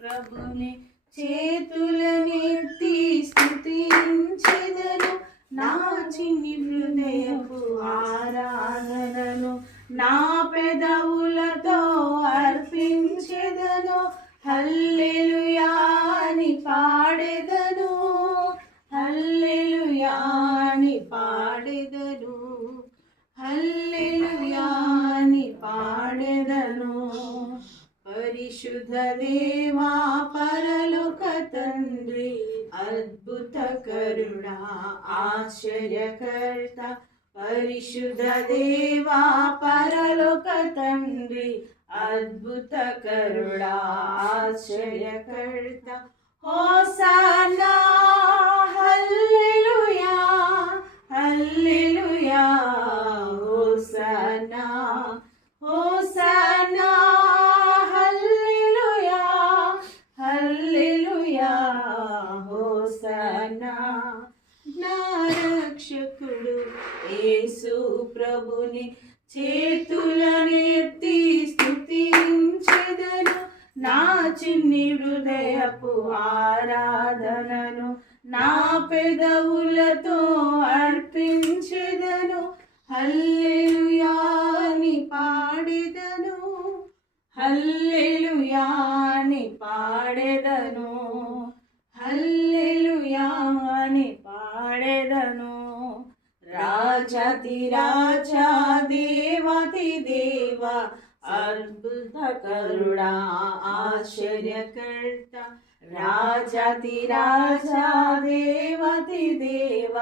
ప్రభుని చేతులనెత్తి స్తుతించెదను, నా చిన్ని హృదయపు ఆరాధనను నా పెదవులతో అర్పించెదను. హల్లెలూయా అని పాడెదను, హల్లెలూయా అని పాడెదను, హల్లెలూయా అని పాడెదను. పరిశుద్ధ దేవా పరలోక తండ్రి, అద్భుత కరుణా ఆశ్చర్యకర్త. పరిశుద్ధ దేవా పరలోక తండ్రి, అద్భుత కరుణా ఆశ్చర్యకర్త. హోసానా హల్లెలూయా, హల్లెలూయా, హోసానా, హోసానా, హల్లెలూయా, హల్లెలూయా, హోసానా. నా రక్షకుడు యేసు ప్రభుని చేతులనెత్తి స్తుతించెదను, నా చిన్ని హృదయపు ఆరాధనను నా పెదవులతో అర్పించెదను. హల్లెలూయా అని పాడెదను, హల్లెలూయా అని పాడెదను, హల్లెలూయా అని పాడెదను. రాజాతి రాజా దేవాతి దేవ, అద్భుత కరుణా ఆశ్చర్యకర్త. రాజాతి రాజా దేవాతి దేవ,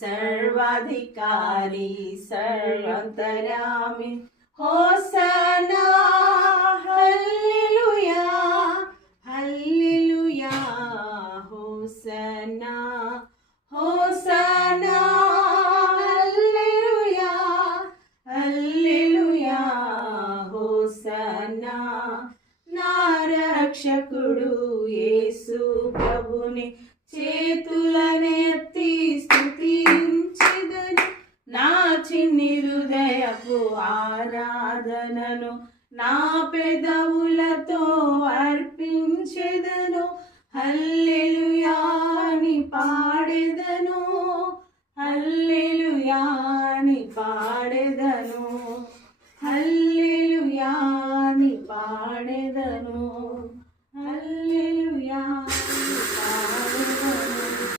సర్వాధికారి సర్వంతర్యామి. హోసానా హల్లెలూయా, హల్లెలూయా, హోసానా, హోసానా, హల్లెలూయా, హల్లెలూయా, హోసానా. నా రక్షకుడు యేసు ప్రభుని చేతులనెత్తి స్తుతించెదను, నా చిన్ని హృదయపు ఆరాధనను నా పెదవులతో అర్పించెదను. హల్లెలూయా అని పాడెదను, హల్లెలూయా అని పాడెదను.